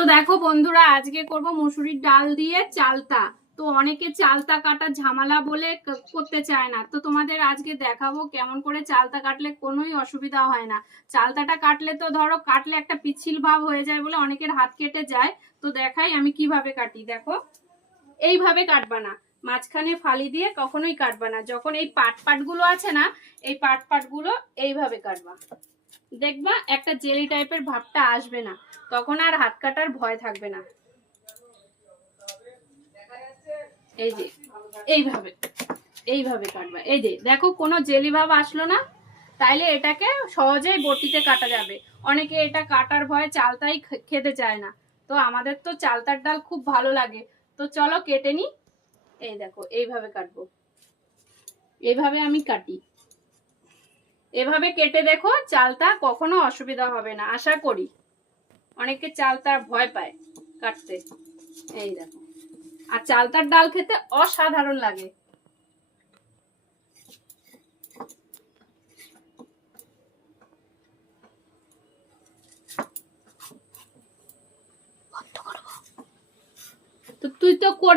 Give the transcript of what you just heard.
তো দেখো বন্ধুরা, আজকে করব মসুরির ডাল দিয়ে চালতা। তো অনেকে চালতা কাটা ঝামেলা বলে করতে চায় না, তো তোমাদের আজকে দেখাবো কেমন করে চালতা কাটলে কোনোই অসুবিধা হয় না। চালতাটা কাটলে তো ধরো কাটলে একটা পিচ্ছিল ভাব হয়ে যায় বলে অনেকের হাত কেটে যায়। তো দেখাই আমি কিভাবে কাটি। দেখো, এইভাবে কাটবা না, মাঝখানে ফালি দিয়ে কখনোই কাটবা না। যখন এই পাট গুলো আছে না, এই পাট গুলো এইভাবে কাটবা, দেখবা একটা জেলি টাইপের ভাবটা আসবে না, তখন আর হাত কাটার ভয় থাকবে না। এই যে এইভাবে এইভাবে কাটবা, এই যে দেখো কোনো জেলি ভাব আসলো না, তাইলে এটাকে সহজেই বটিতে কাটা যাবে। অনেকে এটা কাটার ভয়ে চালতাই খেতে চায় না, তো আমাদের তো চালতার ডাল খুব ভালো লাগে। তো চলো কেটে নি। এই দেখো এইভাবে কাটবো, এইভাবে আমি কাটি। এভাবে কেটে দেখো, চালতা কখনো অসুবিধা হবে না আশা করি। অনেকে চালতার ভয় পায় কাটতে। এই দেখো, আর চালতার ডাল খেতে অসাধারণ লাগে। তো তুই তো করে